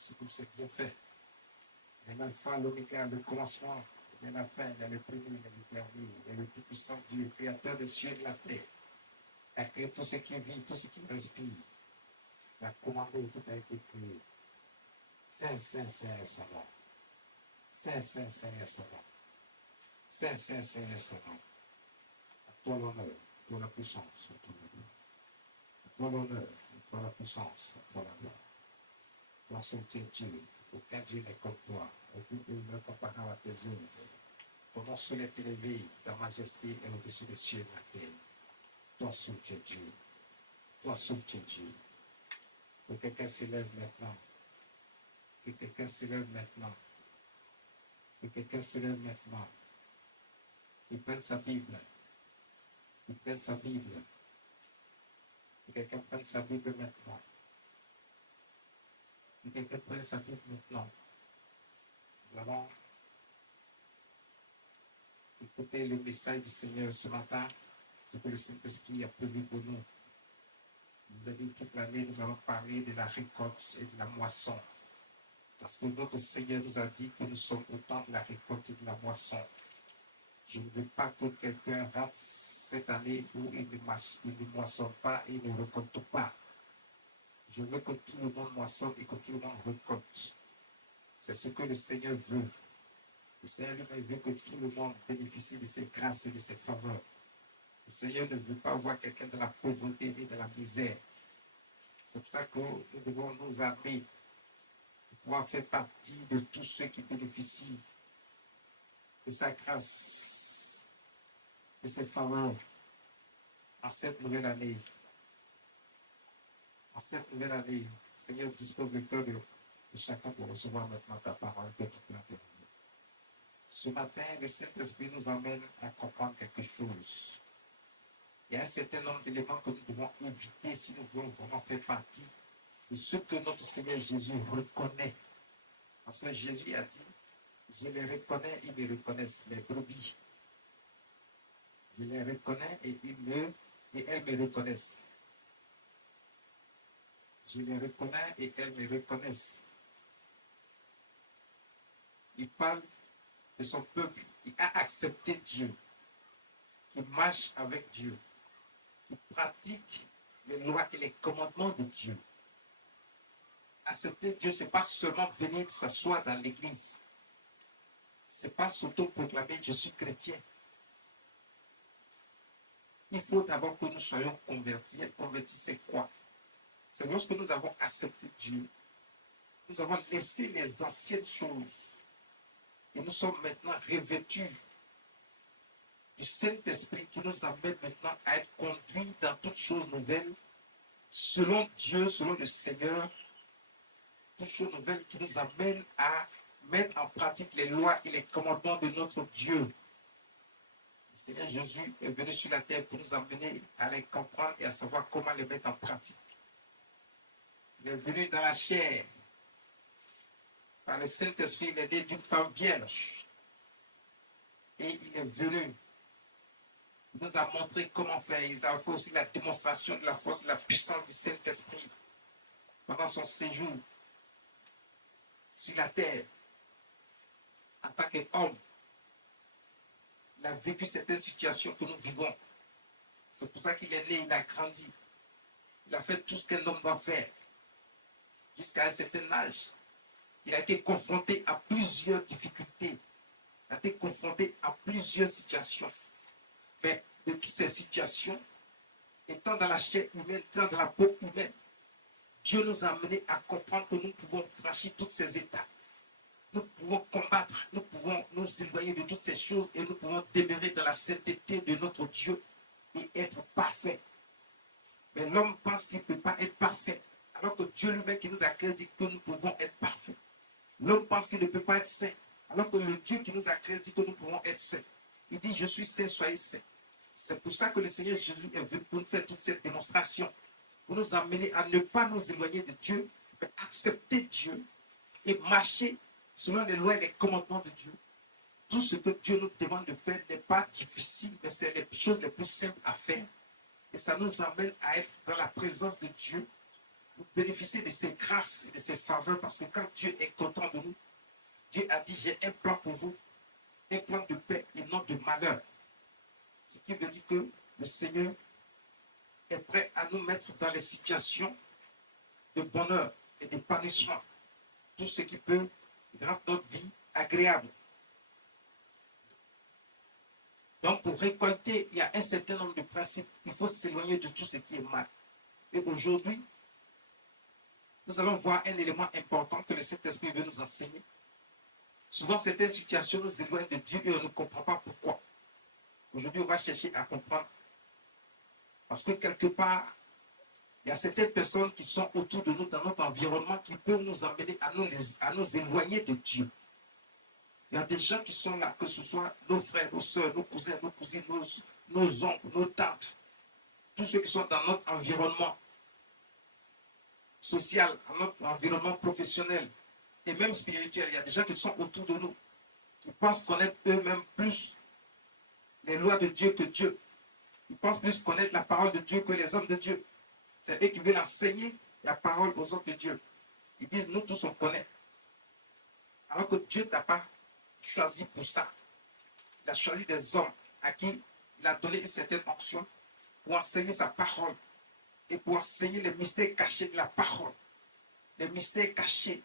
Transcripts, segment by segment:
Merci pour ce qui est fait. Il est l'alpha, l'oméga, le commencement, il est la fin, il est le premier, il est le dernier, il est le tout-puissant Dieu, créateur des cieux et de la terre. Il a créé tout ce qui vit, tout ce qui respire. Il a commandé, tout a été créé. Saint, Saint, Saint est son nom. Saint, Saint, Saint est son nom. Saint, Saint, Saint est son nom. À toi l'honneur, à toi la puissance, à toi l'honneur. À toi l'honneur, à toi la puissance, à toi la gloire. Toi seul tu es Dieu. Aucun Dieu n'est comme toi. Aucun Dieu n'est comparable à tes œuvres. Ton nom seul est élevé, ta majesté est au-dessus des cieux et de la terre. Toi seul tu es Dieu. Toi seul tu es Dieu. Que quelqu'un s'élève maintenant. Que quelqu'un s'élève maintenant. Que quelqu'un s'élève maintenant. Il prenne sa Bible. Il prenne sa Bible. Que quelqu'un prenne sa Bible maintenant. Que quelqu'un prenne sa Bible maintenant. Nous allons écouter le message du Seigneur ce matin. Ce que le Saint-Esprit a prévu pour nous. Nous avons dit toute l'année, nous allons parler de la récolte et de la moisson. Parce que notre Seigneur nous a dit que nous sommes au temps de la récolte et de la moisson. Je ne veux pas que quelqu'un rate cette année où il ne moissonne pas et ne récolte pas. Je veux que tout le monde moissonne et que tout le monde récolte. C'est ce que le Seigneur veut. Le Seigneur lui veut que tout le monde bénéficie de ses grâces et de ses faveurs. Le Seigneur ne veut pas voir quelqu'un de la pauvreté et de la misère. C'est pour ça que nous devons nous armer pour pouvoir faire partie de tous ceux qui bénéficient de sa grâce, de ses faveurs en cette nouvelle année. En cette nouvelle année, Seigneur, dispose le cœur de chacun pour recevoir maintenant ta parole de toute la terre. Ce matin, le Saint-Esprit nous amène à comprendre quelque chose. Il y a un certain nombre d'éléments que nous devons éviter si nous voulons vraiment faire partie de ce que notre Seigneur Jésus reconnaît. Parce que Jésus a dit, je les reconnais, ils me reconnaissent, mes brebis. Je les reconnais et elles me reconnaissent. Je les reconnais et elles me reconnaissent. Il parle de son peuple qui a accepté Dieu, qui marche avec Dieu, qui pratique les lois et les commandements de Dieu. Accepter Dieu, ce n'est pas seulement venir s'asseoir dans l'église. Ce n'est pas s'auto-proclamer je suis chrétien. Il faut d'abord que nous soyons convertis. Être converti, c'est quoi? C'est lorsque nous avons accepté Dieu, nous avons laissé les anciennes choses et nous sommes maintenant revêtus du Saint-Esprit qui nous amène maintenant à être conduits dans toutes choses nouvelles, selon Dieu, selon le Seigneur, toutes choses nouvelles qui nous amènent à mettre en pratique les lois et les commandements de notre Dieu. Le Seigneur Jésus est venu sur la terre pour nous amener à les comprendre et à savoir comment les mettre en pratique. Il est venu dans la chair. Par le Saint-Esprit, il est né d'une femme vierge. Et il est venu. Il nous a montré comment faire. Il a fait aussi la démonstration de la force et de la puissance du Saint-Esprit pendant son séjour sur la terre. En tant qu'homme, il a vécu certaines situations que nous vivons. C'est pour ça qu'il est né, il a grandi. Il a fait tout ce qu'un homme doit faire. Jusqu'à un certain âge, il a été confronté à plusieurs difficultés. Il a été confronté à plusieurs situations. Mais de toutes ces situations, étant dans la chair humaine, étant dans la peau humaine, Dieu nous a amenés à comprendre que nous pouvons franchir tous ces étapes. Nous pouvons combattre, nous pouvons nous éloigner de toutes ces choses et nous pouvons demeurer dans la sainteté de notre Dieu et être parfait. Mais l'homme pense qu'il ne peut pas être parfait, alors que Dieu lui-même qui nous a créé dit que nous pouvons être parfaits. L'homme pense qu'il ne peut pas être saint, alors que le Dieu qui nous a créé dit que nous pouvons être saints. Il dit, je suis saint, soyez saints. C'est pour ça que le Seigneur Jésus est venu pour nous faire toute cette démonstration, pour nous amener à ne pas nous éloigner de Dieu, mais accepter Dieu et marcher selon les lois et les commandements de Dieu. Tout ce que Dieu nous demande de faire n'est pas difficile, mais c'est les choses les plus simples à faire. Et ça nous amène à être dans la présence de Dieu, pour bénéficier de ses grâces et de ses faveurs, parce que quand Dieu est content de nous, Dieu a dit, j'ai un plan pour vous, un plan de paix et non de malheur. Ce qui veut dire que le Seigneur est prêt à nous mettre dans les situations de bonheur et d'épanouissement. Tout ce qui peut rendre notre vie agréable. Donc, pour récolter, il y a un certain nombre de principes. Il faut s'éloigner de tout ce qui est mal. Et aujourd'hui, nous allons voir un élément important que le Saint-Esprit veut nous enseigner. Souvent, certaines situations nous éloignent de Dieu et on ne comprend pas pourquoi. Aujourd'hui, on va chercher à comprendre. Parce que quelque part, il y a certaines personnes qui sont autour de nous, dans notre environnement, qui peuvent nous amener à nous éloigner de Dieu. Il y a des gens qui sont là, que ce soit nos frères, nos soeurs, nos cousins, nos cousines, nos oncles, nos tantes, tous ceux qui sont dans notre environnement social, dans notre environnement professionnel et même spirituel. Il y a des gens qui sont autour de nous, qui pensent connaître eux-mêmes plus les lois de Dieu que Dieu. Ils pensent plus connaître la parole de Dieu que les hommes de Dieu. C'est eux qui veulent enseigner la parole aux hommes de Dieu. Ils disent, nous tous on connaît. Alors que Dieu n'a pas choisi pour ça. Il a choisi des hommes à qui il a donné une certaine onction pour enseigner sa parole et pour enseigner les mystères cachés de la parole. Les mystères cachés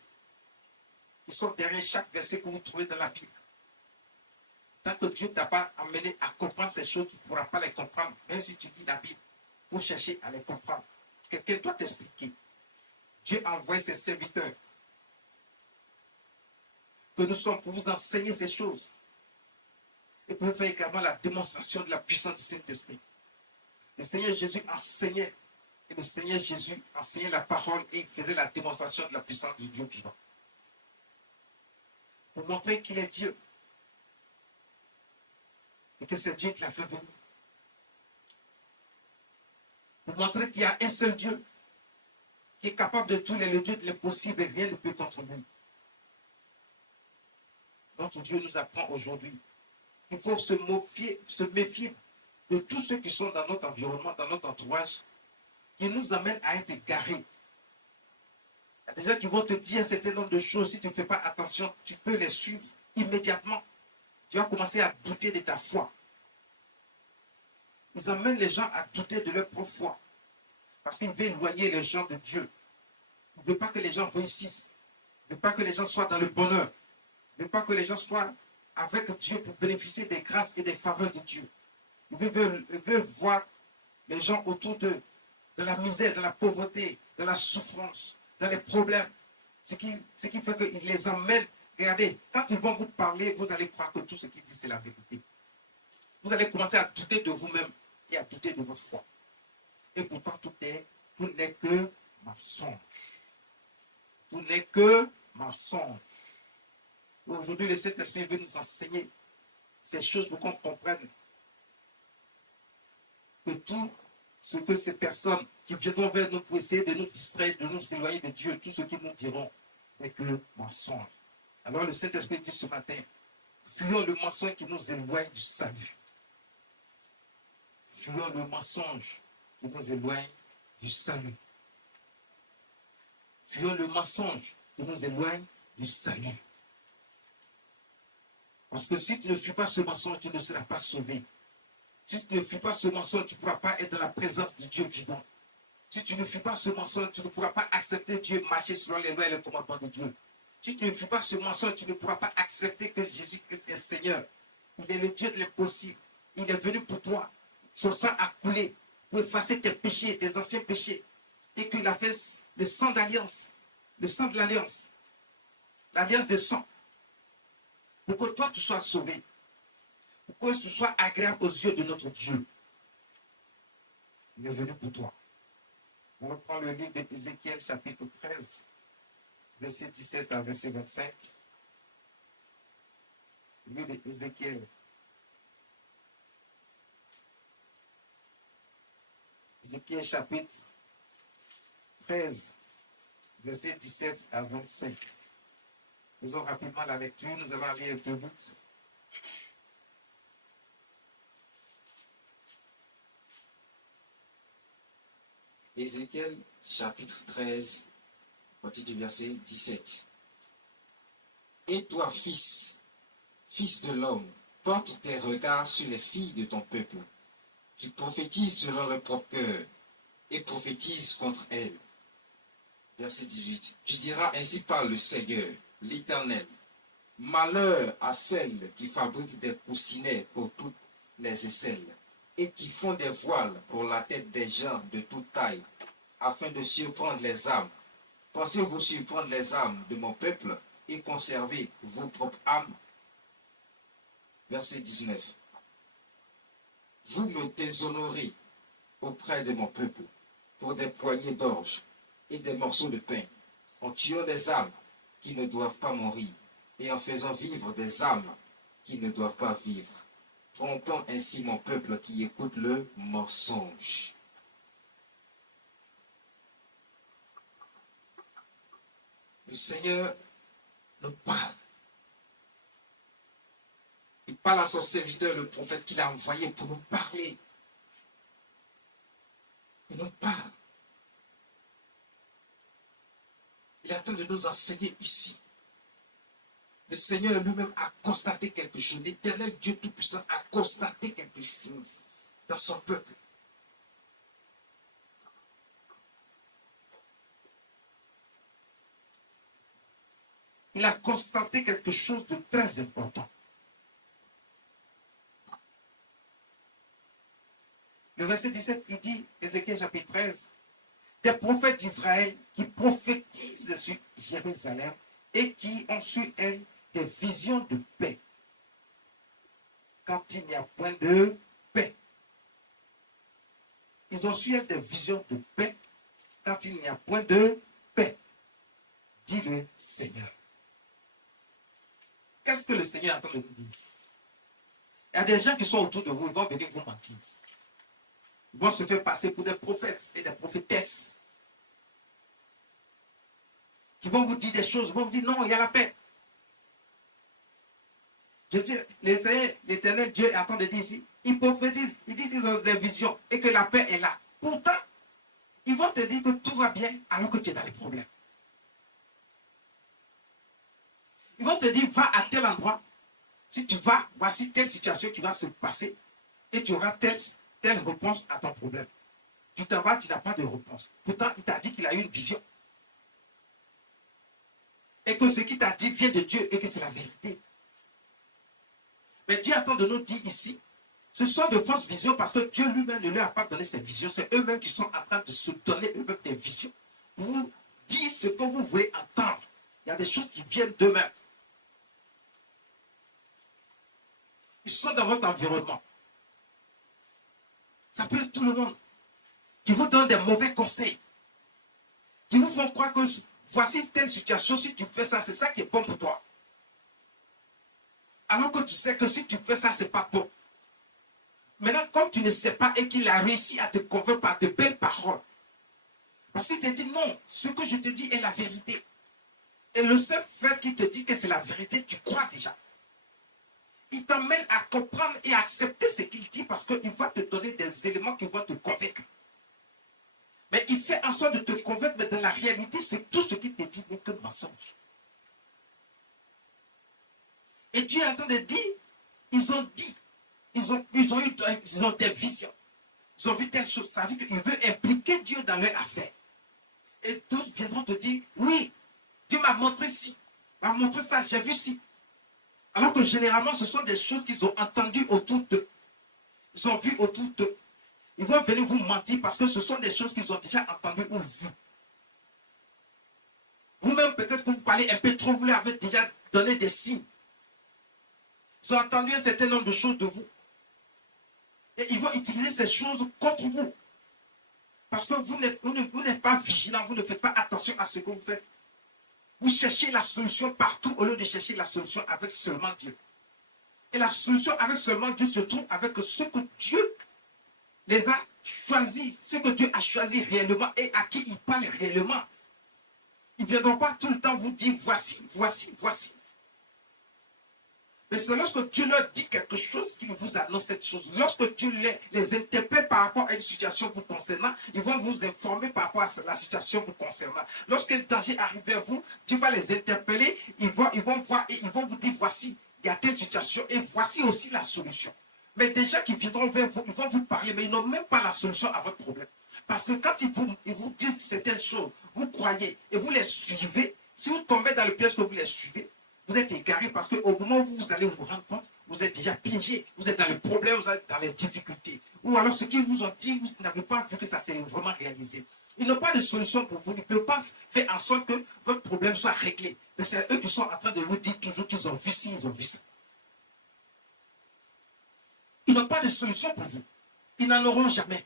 qui sont derrière chaque verset que vous trouvez dans la Bible. Tant que Dieu ne t'a pas amené à comprendre ces choses, tu ne pourras pas les comprendre. Même si tu lis la Bible, il faut chercher à les comprendre. Quelqu'un doit t'expliquer. Dieu a envoyé ses serviteurs que nous sommes pour vous enseigner ces choses. Et pour vous faire également la démonstration de la puissance du Saint-Esprit. Le Seigneur Jésus enseignait. Et le Seigneur Jésus enseignait la parole et il faisait la démonstration de la puissance du Dieu vivant. Pour montrer qu'il est Dieu. Et que c'est Dieu qui l'a fait venir. Pour montrer qu'il y a un seul Dieu qui est capable de tout, le Dieu de l'impossible et rien ne peut contre lui. Notre Dieu nous apprend aujourd'hui qu'il faut se méfier de tous ceux qui sont dans notre environnement, dans notre entourage, qui nous amènent à être égarés. Il y a des gens qui vont te dire un certain nombre de choses. Si tu ne fais pas attention, tu peux les suivre immédiatement. Tu vas commencer à douter de ta foi. Ils amènent les gens à douter de leur propre foi. Parce qu'ils veulent éloigner les gens de Dieu. Ils ne veulent pas que les gens réussissent. Ils ne veulent pas que les gens soient dans le bonheur. Ils ne veulent pas que les gens soient avec Dieu pour bénéficier des grâces et des faveurs de Dieu. Ils veulent voir les gens autour d'eux dans la misère, dans la pauvreté, dans la souffrance, dans les problèmes. Ce qui fait qu'ils les emmènent. Regardez, quand ils vont vous parler, vous allez croire que tout ce qu'ils disent, c'est la vérité. Vous allez commencer à douter de vous-même et à douter de votre foi. Et pourtant, tout n'est que mensonge. Tout n'est que mensonge. Aujourd'hui, le Saint-Esprit veut nous enseigner ces choses pour qu'on comprenne que tout ce que ces personnes qui viendront vers nous pour essayer de nous distraire, de nous éloigner de Dieu, tout ce qu'ils nous diront n'est que mensonge. Alors le Saint-Esprit dit ce matin, fuyons le mensonge qui nous éloigne du salut. Fuyons le mensonge qui nous éloigne du salut. Fuyons le mensonge qui nous éloigne du salut. Parce que si tu ne fuis pas ce mensonge, tu ne seras pas sauvé. Si tu ne fuis pas ce mensonge, tu ne pourras pas être dans la présence du Dieu vivant. Si tu ne fuis pas ce mensonge, tu ne pourras pas accepter Dieu, marcher selon les lois et les commandements de Dieu. Si tu ne fuis pas ce mensonge, tu ne pourras pas accepter que Jésus-Christ est Seigneur. Il est le Dieu de l'impossible. Il est venu pour toi. Son sang a coulé pour effacer tes péchés, tes anciens péchés. Et qu'il a fait le sang d'alliance, le sang de l'alliance, l'alliance de sang. Pour que toi, tu sois sauvé. Pour que tu sois agréable aux yeux de notre Dieu. Il est venu pour toi. On reprend le livre d'Ézéchiel, chapitre 13, verset 17 à verset 25. Le livre d'Ézéchiel. Ézéchiel, chapitre 13, verset 17 à 25. Faisons rapidement la lecture. Nous allons aller un peu vite. Ézéchiel chapitre 13, à partir du verset 17. Et toi, fils de l'homme, porte tes regards sur les filles de ton peuple, qui prophétisent selon leur propre cœur, et prophétisent contre elles. Verset 18. Tu diras, ainsi parle le Seigneur, l'Éternel. Malheur à celles qui fabriquent des coussinets pour toutes les aisselles, et qui font des voiles pour la tête des gens de toute taille, afin de surprendre les âmes. Pensez-vous surprendre les âmes de mon peuple et conserver vos propres âmes? Verset 19. Vous me déshonorez auprès de mon peuple pour des poignées d'orge et des morceaux de pain, en tuant des âmes qui ne doivent pas mourir et en faisant vivre des âmes qui ne doivent pas vivre, trompant ainsi mon peuple qui écoute le mensonge. Le Seigneur nous parle. Il parle à son serviteur, le prophète qu'il a envoyé pour nous parler. Il nous parle. Il est en train de nous enseigner ici. Le Seigneur lui-même a constaté quelque chose. L'Éternel Dieu Tout-Puissant a constaté quelque chose dans son peuple. Il a constaté quelque chose de très important. Le verset 17, il dit, Ézéchiel chapitre 13, des prophètes d'Israël qui prophétisent sur Jérusalem et qui ont sur elle des visions de paix. Quand il n'y a point de paix. Ils ont sur elle des visions de paix quand il n'y a point de paix. Dit le Seigneur. Qu'est-ce que le Seigneur est en train de nous dire? Il y a des gens qui sont autour de vous, ils vont venir vous mentir. Ils vont se faire passer pour des prophètes et des prophétesses. Qui vont vous dire des choses, vont vous dire non, il y a la paix. Je dis, l'Éternel Dieu est en train de dire ici, ils prophétisent, ils disent qu'ils ont des visions et que la paix est là. Pourtant, ils vont te dire que tout va bien alors que tu es dans les problèmes. Ils vont te dire, va à tel endroit. Si tu vas, voici telle situation qui va se passer et tu auras telle réponse à ton problème. Tu t'en vas, tu n'as pas de réponse. Pourtant, il t'a dit qu'il a eu une vision. Et que ce qu'il t'a dit vient de Dieu et que c'est la vérité. Mais Dieu attend de nous dire ici, ce sont de fausses visions parce que Dieu lui-même ne leur a pas donné ces visions. C'est eux-mêmes qui sont en train de se donner eux-mêmes des visions. Vous dites ce que vous voulez entendre. Il y a des choses qui viennent d'eux-mêmes. Ils sont dans votre environnement. Ça peut être tout le monde qui vous donne des mauvais conseils, qui vous font croire que voici telle situation, si tu fais ça, c'est ça qui est bon pour toi. Alors que tu sais que si tu fais ça, c'est pas bon. Maintenant, comme tu ne sais pas et qu'il a réussi à te convaincre par de belles paroles, parce qu'il te dit non, ce que je te dis est la vérité. Et le seul fait qu'il te dit que c'est la vérité, tu crois déjà. Il t'emmène à comprendre et à accepter ce qu'il dit parce qu'il va te donner des éléments qui vont te convaincre. Mais il fait en sorte de te convaincre, mais dans la réalité, c'est tout ce qu'il te dit n'est que mensonge. Et Dieu est en train de dire, ils ont dit, ils ont des visions. Ils ont vu telle chose. Ça veut dire qu'ils veulent impliquer Dieu dans leur affaire. Et d'autres viendront te dire, oui, Dieu m'a montré ci, m'a montré ça, j'ai vu ci. Alors que généralement, ce sont des choses qu'ils ont entendues autour d'eux. Ils ont vu autour d'eux. Ils vont venir vous mentir parce que ce sont des choses qu'ils ont déjà entendues ou vues. Vous-même, peut-être que vous parlez un peu trop, vous leur avez déjà donné des signes. Ils ont entendu un certain nombre de choses de vous. Et ils vont utiliser ces choses contre vous. Parce que vous n'êtes pas vigilant, vous ne faites pas attention à ce que vous faites. Vous cherchez la solution partout au lieu de chercher la solution avec seulement Dieu. Et la solution avec seulement Dieu se trouve avec ce que Dieu les a choisis, ce que Dieu a choisi réellement et à qui il parle réellement. Ils ne viendront pas tout le temps vous dire voici, voici, voici. Mais c'est lorsque Dieu leur dit quelque chose qu'il vous annonce cette chose. Lorsque Dieu les interpelle par rapport à une situation vous concernant, ils vont vous informer par rapport à la situation vous concernant. Lorsqu'un danger arrive vers vous, Dieu va les interpeller, ils vont voir et ils vont vous dire voici, il y a telle situation et voici aussi la solution. Mais des gens qui viendront vers vous, ils vont vous parler, mais ils n'ont même pas la solution à votre problème. Parce que quand ils vous disent certaines choses, vous croyez et vous les suivez, si vous tombez dans le piège que vous les suivez, vous êtes égaré parce qu'au moment où vous allez vous rendre compte, vous êtes déjà piégé, vous êtes dans le problème, vous êtes dans les difficultés. Ou alors ce qu'ils vous ont dit, vous n'avez pas vu que ça s'est vraiment réalisé. Ils n'ont pas de solution pour vous, ils ne peuvent pas faire en sorte que votre problème soit réglé. Mais c'est eux qui sont en train de vous dire toujours qu'ils ont vu ci, ils ont vu ça. Ils n'ont pas de solution pour vous. Ils n'en auront jamais.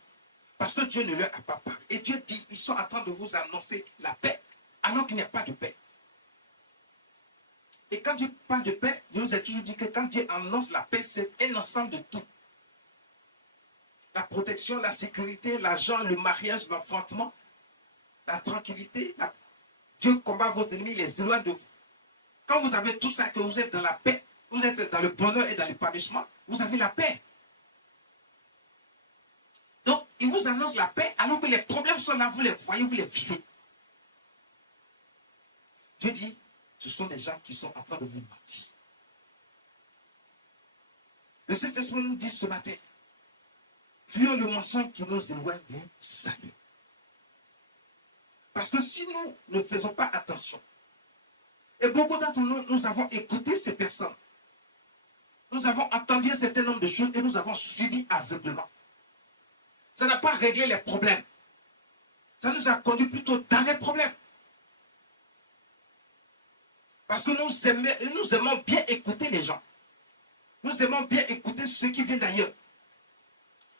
Parce que Dieu ne leur a pas parlé. Et Dieu dit, ils sont en train de vous annoncer la paix, alors qu'il n'y a pas de paix. Et quand Dieu parle de paix, je vous ai toujours dit que quand Dieu annonce la paix, c'est un ensemble de tout. La protection, la sécurité, l'argent, le mariage, l'enfantement, la tranquillité. Dieu combat vos ennemis, les éloigne de vous. Quand vous avez tout ça, que vous êtes dans la paix, vous êtes dans le bonheur et dans l'épanouissement, vous avez la paix. Donc, il vous annonce la paix alors que les problèmes sont là, vous les voyez, vous les vivez. Dieu dit, ce sont des gens qui sont en train de vous mentir. Le Saint-Esprit nous dit ce matin, fuyons le mensonge qui nous éloigne du salut. Parce que si nous ne faisons pas attention, et beaucoup d'entre nous, nous avons écouté ces personnes, nous avons entendu un certain nombre de choses et nous avons suivi aveuglement. Ça n'a pas réglé les problèmes. Ça nous a conduit plutôt dans les problèmes. Parce que nous aimons bien écouter les gens. Nous aimons bien écouter ceux qui viennent d'ailleurs.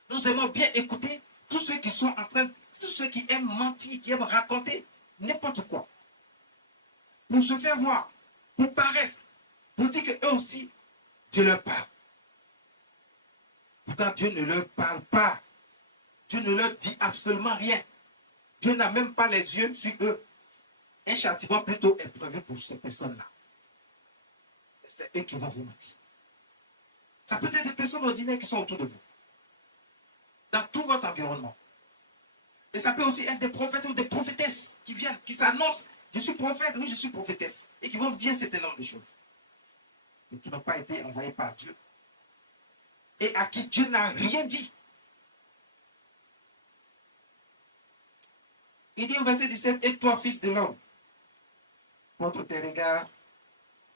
Nous aimons bien écouter tous ceux qui sont en train, tous ceux qui aiment mentir, qui aiment raconter n'importe quoi. Pour se faire voir, pour paraître, pour dire qu'eux aussi, Dieu leur parle. Pourtant, Dieu ne leur parle pas. Dieu ne leur dit absolument rien. Dieu n'a même pas les yeux sur eux. Un châtiment plutôt est prévu pour ces personnes-là. C'est eux qui vont vous mentir. Ça peut être des personnes ordinaires qui sont autour de vous. Dans tout votre environnement. Et ça peut aussi être des prophètes ou des prophétesses qui viennent, qui s'annoncent. Je suis prophète, oui, je suis prophétesse. Et qui vont vous dire un certain nombre de choses. Mais qui n'ont pas été envoyés par Dieu. Et à qui Dieu n'a rien dit. Il dit au verset 17, et toi, fils de l'homme, montre tes regards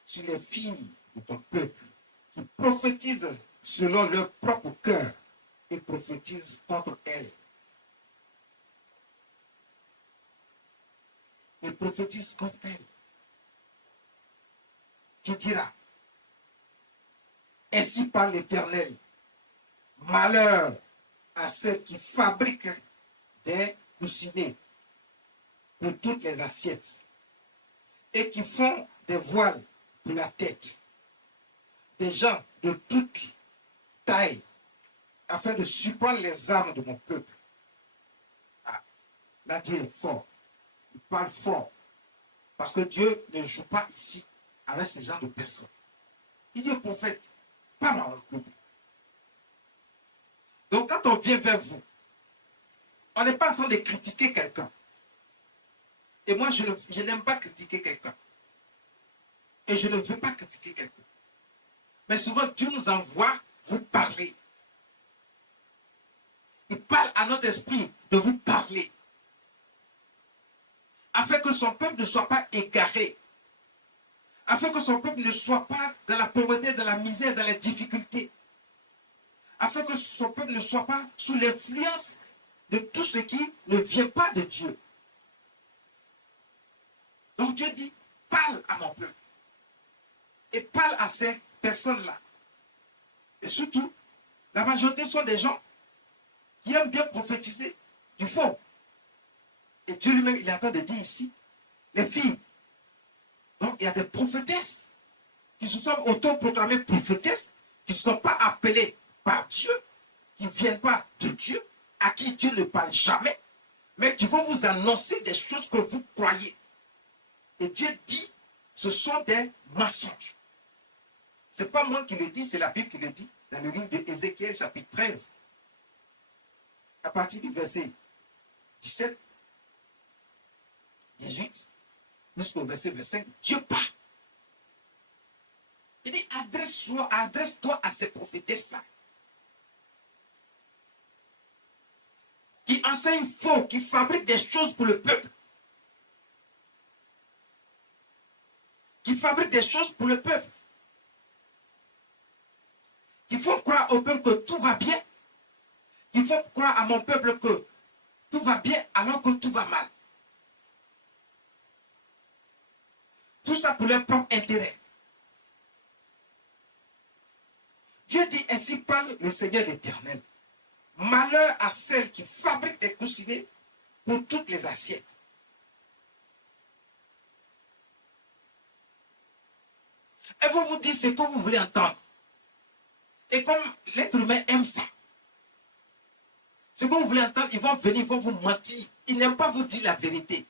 sur les filles de ton peuple, qui prophétisent selon leur propre cœur et prophétisent contre elles. Ils prophétisent contre elles. Tu diras, ainsi parle l'Éternel, malheur à celles qui fabriquent des coussinets pour toutes les assiettes et qui font des voiles pour la tête, des gens de toute taille, afin de surprendre les armes de mon peuple. Ah, là Dieu est fort, il parle fort, parce que Dieu ne joue pas ici avec ce genre de personnes. Il dit au prophète, parle à mon peuple. Donc quand on vient vers vous, on n'est pas en train de critiquer quelqu'un. Et moi, je n'aime pas critiquer quelqu'un. Et je ne veux pas critiquer quelqu'un. Mais souvent, Dieu nous envoie vous parler. Il parle à notre esprit de vous parler. Afin que son peuple ne soit pas égaré. Afin que son peuple ne soit pas dans la pauvreté, dans la misère, dans les difficultés. Afin que son peuple ne soit pas sous l'influence de tout ce qui ne vient pas de Dieu. Donc Dieu dit, parle à mon peuple. Et parle à ces personnes-là. Et surtout, la majorité sont des gens qui aiment bien prophétiser du faux. Et Dieu lui-même, il est en train de dire ici, les filles. Donc il y a des prophétesses qui se sont autoproclamées prophétesses, qui ne sont pas appelées par Dieu, qui ne viennent pas de Dieu, à qui Dieu ne parle jamais, mais qui vont vous annoncer des choses que vous croyez. Et Dieu dit, ce sont des mensonges. Ce n'est pas moi qui le dis, c'est la Bible qui le dit. Dans le livre d'Ézéchiel, chapitre 13, à partir du verset 17, 18, jusqu'au verset 25, Dieu parle. Il dit, adresse-toi à ces prophétesses-là, qui enseignent faux, qui fabriquent des choses pour le peuple. Qui fabriquent des choses pour le peuple. Qui font croire au peuple que tout va bien. Qui font croire à mon peuple que tout va bien alors que tout va mal. Tout ça pour leur propre intérêt. Dieu dit, ainsi parle le Seigneur l'Éternel. Malheur à celles qui fabriquent des coussinets pour toutes les assiettes. Elles vont vous dire ce que vous voulez entendre. Et comme l'être humain aime ça, ce que vous voulez entendre, ils vont venir, ils vont vous mentir. Ils n'aiment pas vous dire la vérité.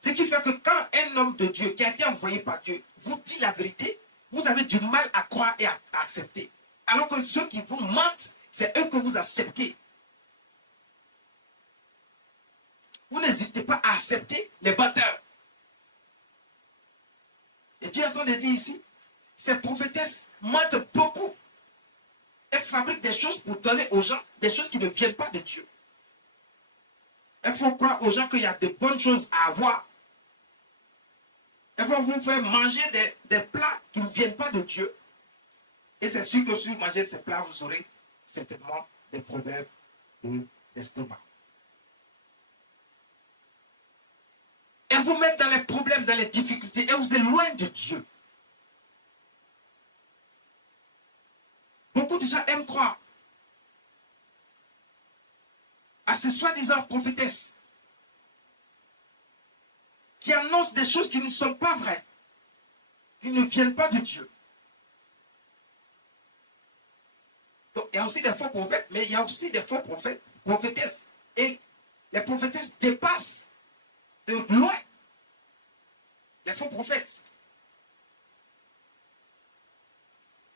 Ce qui fait que quand un homme de Dieu qui a été envoyé par Dieu vous dit la vérité, vous avez du mal à croire et à accepter. Alors que ceux qui vous mentent, c'est eux que vous acceptez. Vous n'hésitez pas à accepter les menteurs. Et Dieu est en train de dire ici, ces prophétesses mentent beaucoup. Elles fabriquent des choses pour donner aux gens des choses qui ne viennent pas de Dieu. Elles font croire aux gens qu'il y a de bonnes choses à avoir. Elles vont vous faire manger des plats qui ne viennent pas de Dieu. Et c'est sûr que si vous mangez ces plats, vous aurez certainement des problèmes d'estomac. Elles vous mettent dans les problèmes, dans les difficultés. Elles vous éloignent de Dieu. Beaucoup de gens aiment croire à ces soi-disant prophétesses qui annoncent des choses qui ne sont pas vraies, qui ne viennent pas de Dieu. Donc, il y a aussi des faux prophètes, mais il y a aussi des faux prophétesses. Et les prophétesses dépassent de loin les faux prophètes.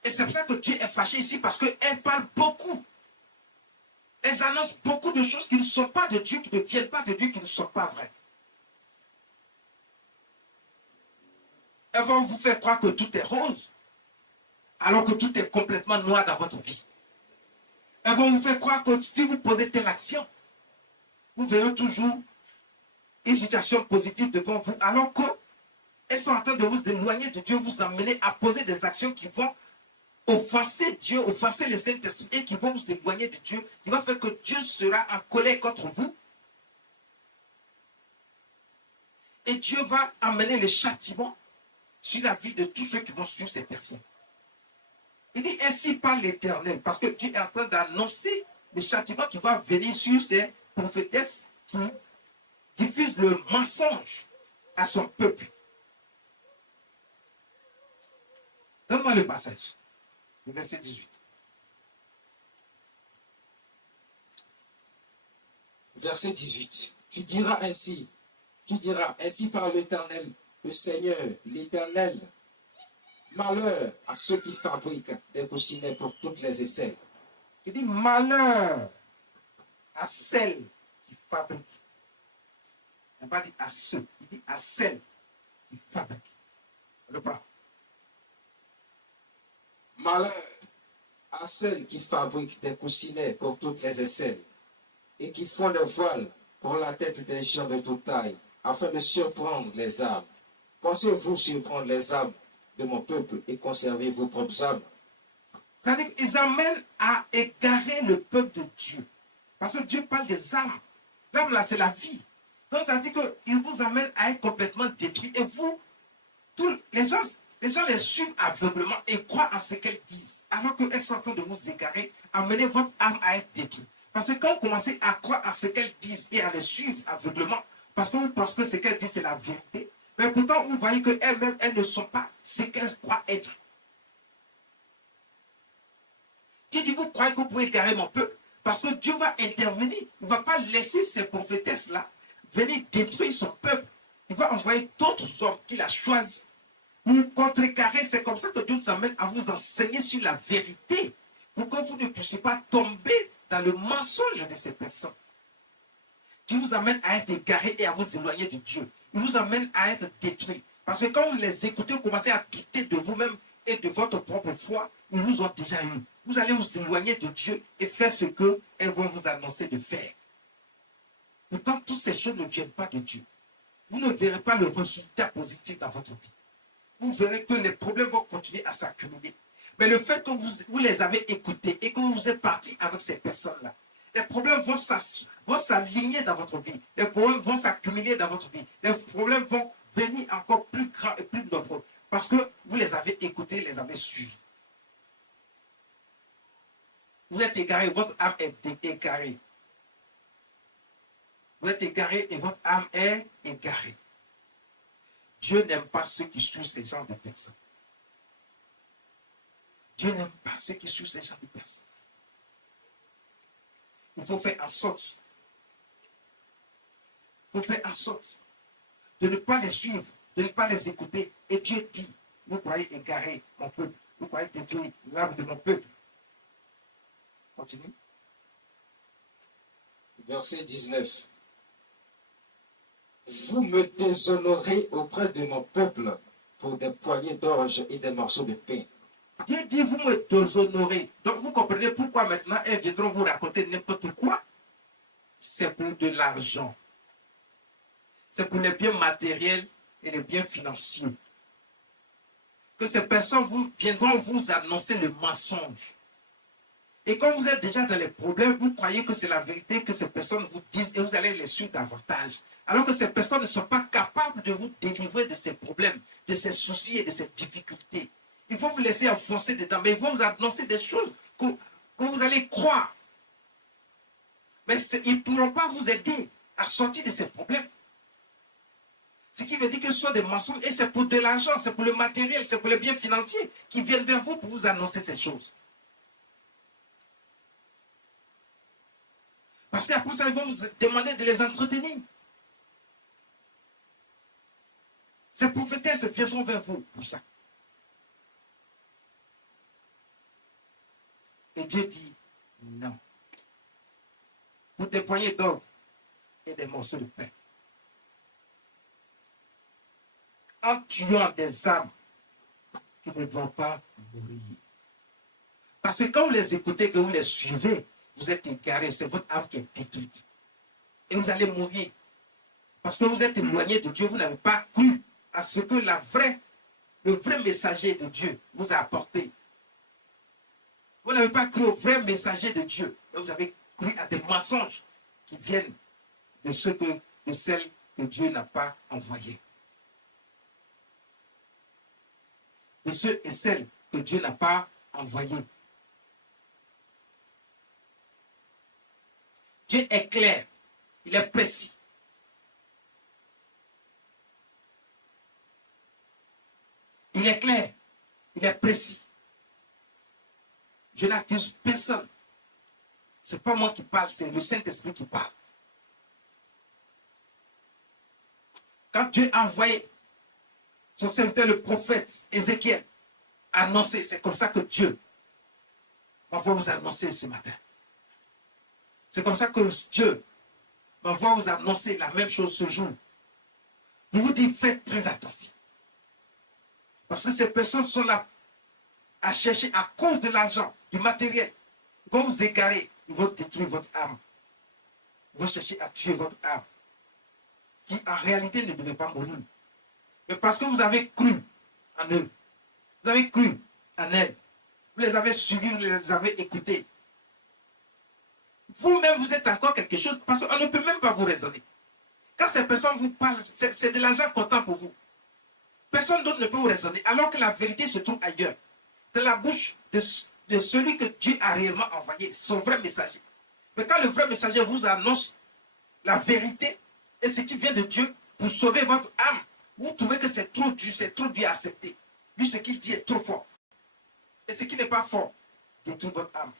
Et c'est pour ça que Dieu est fâché ici, parce qu'elles parlent beaucoup. Elles annoncent beaucoup de choses qui ne sont pas de Dieu, qui ne viennent pas de Dieu, qui ne sont pas vraies. Elles vont vous faire croire que tout est rose, alors que tout est complètement noir dans votre vie. Elles vont vous faire croire que si vous posez telle action, vous verrez toujours une situation positive devant vous, alors qu'elles sont en train de vous éloigner de Dieu, vous amener à poser des actions qui vont offenser Dieu, offenser le Saint-Esprit, et qui vont vous éloigner de Dieu, qui va faire que Dieu sera en colère contre vous. Et Dieu va amener le châtiment sur la vie de tous ceux qui vont suivre ces personnes. Il dit ainsi par l'Éternel, parce que Dieu est en train d'annoncer le châtiment qui va venir sur ces prophétesses qui diffusent le mensonge à son peuple. Donne-moi le passage, le verset 18. Verset 18. Tu diras ainsi par l'Éternel, le Seigneur, l'Éternel, malheur à ceux qui fabriquent des coussinets pour toutes les aisselles. Il dit malheur à celles qui fabriquent. Il n'a pas dit à ceux, il dit à celles qui fabriquent. On le prend. Malheur à celles qui fabriquent des coussinets pour toutes les aisselles et qui font des voiles pour la tête des gens de toute taille, afin de surprendre les âmes. Pensez-vous surprendre les âmes de mon peuple et conserver vos propres âmes? C'est-à-dire qu'ils amènent à égarer le peuple de Dieu. Parce que Dieu parle des âmes. L'âme là, c'est la vie. Donc ça veut dire qu'ils vous amènent à être complètement détruits. Et vous, les gens les suivent aveuglement et croient en ce qu'elles disent. Alors qu'elles sont en train de vous égarer, amener votre âme à être détruite. Parce que quand vous commencez à croire en ce qu'elles disent et à les suivre aveuglement, parce que vous pensez que ce qu'elles disent c'est la vérité, mais pourtant vous voyez qu'elles-mêmes, elles ne sont pas ce qu'elles croient être. Qui dit vous croyez que vous pouvez égarer mon peuple? Parce que Dieu va intervenir. Il ne va pas laisser ces prophétesses-là venir détruire son peuple. Il va envoyer d'autres hommes qu'il a choisis Pour contrecarrer, c'est comme ça que Dieu vous amène à vous enseigner sur la vérité, pour que vous ne puissiez pas tomber dans le mensonge de ces personnes. Dieu vous amène à être égaré et à vous éloigner de Dieu. Il vous amène à être détruit. Parce que quand vous les écoutez, vous commencez à douter de vous-même et de votre propre foi, ils vous ont déjà eu. Vous allez vous éloigner de Dieu et faire ce qu'elles vont vous annoncer de faire. Pourtant, toutes ces choses ne viennent pas de Dieu. Vous ne verrez pas le résultat positif dans votre vie. Vous verrez que les problèmes vont continuer à s'accumuler. Mais le fait que vous les avez écoutés et que vous êtes parti avec ces personnes-là, les problèmes vont s'aligner dans votre vie. Les problèmes vont s'accumuler dans votre vie. Les problèmes vont venir encore plus grands et plus nombreux. Parce que vous les avez écoutés, les avez suivis. Vous êtes égaré, votre âme est égarée. Vous êtes égaré et votre âme est égarée. Dieu n'aime pas ceux qui suivent ces genres de personnes. Dieu n'aime pas ceux qui suivent ces genres de personnes. Il faut faire en sorte. Il faut faire en sorte de ne pas les suivre, de ne pas les écouter. Et Dieu dit, vous croyez égarer mon peuple, vous croyez détruire l'âme de mon peuple. Continue. Verset 19. Vous me déshonorez auprès de mon peuple pour des poignées d'orge et des morceaux de pain. Dieu dit, vous me déshonorez. Donc vous comprenez pourquoi maintenant elles viendront vous raconter n'importe quoi. C'est pour de l'argent. C'est pour les biens matériels et les biens financiers. Que ces personnes viendront vous annoncer le mensonge. Et quand vous êtes déjà dans les problèmes, vous croyez que c'est la vérité que ces personnes vous disent et vous allez les suivre davantage. Alors que ces personnes ne sont pas capables de vous délivrer de ces problèmes, de ces soucis et de ces difficultés. Ils vont vous laisser enfoncer dedans, mais ils vont vous annoncer des choses que vous allez croire. Mais ils ne pourront pas vous aider à sortir de ces problèmes. Ce qui veut dire que ce sont des mensonges et c'est pour de l'argent, c'est pour le matériel, c'est pour les biens financiers qui viennent vers vous pour vous annoncer ces choses. Parce qu'après ça, ils vont vous demander de les entretenir. Ces prophétesses viendront vers vous pour ça. Et Dieu dit non. Pour des poignées d'or et des morceaux de pain. En tuant des âmes qui ne doivent pas mourir. Parce que quand vous les écoutez, que vous les suivez, vous êtes égarés, c'est votre âme qui est détruite. Et vous allez mourir. Parce que vous êtes éloigné de Dieu, vous n'avez pas cru à ce que le vrai messager de Dieu vous a apporté. Vous n'avez pas cru au vrai messager de Dieu, mais vous avez cru à des mensonges qui viennent de celles que Dieu n'a pas envoyées. De ceux et celles que Dieu n'a pas envoyés. Dieu est clair, il est précis. Il est clair, il est précis. Je n'accuse personne. Ce n'est pas moi qui parle, c'est le Saint-Esprit qui parle. Quand Dieu a envoyé son serviteur, le prophète Ézéchiel, annoncer, c'est comme ça que Dieu va vous annoncer ce matin. C'est comme ça que Dieu va vous annoncer la même chose ce jour. Je vous dis, faites très attention. Parce que ces personnes sont là à chercher à cause de l'argent, du matériel. Ils vont vous égarer, ils vont détruire votre âme. Ils vont chercher à tuer votre âme. Qui en réalité ne devait pas mourir. Mais parce que vous avez cru en eux, vous avez cru en elles, vous les avez suivis, vous les avez écoutés. Vous-même, vous êtes encore quelque chose, parce qu'on ne peut même pas vous raisonner. Quand ces personnes vous parlent, c'est de l'argent comptant pour vous. Personne d'autre ne peut vous raisonner, alors que la vérité se trouve ailleurs. Dans la bouche de celui que Dieu a réellement envoyé, son vrai messager. Mais quand le vrai messager vous annonce la vérité et ce qui vient de Dieu pour sauver votre âme, vous trouvez que c'est trop dur à accepter. Lui, ce qu'il dit est trop fort. Et ce qui n'est pas fort détruit votre âme.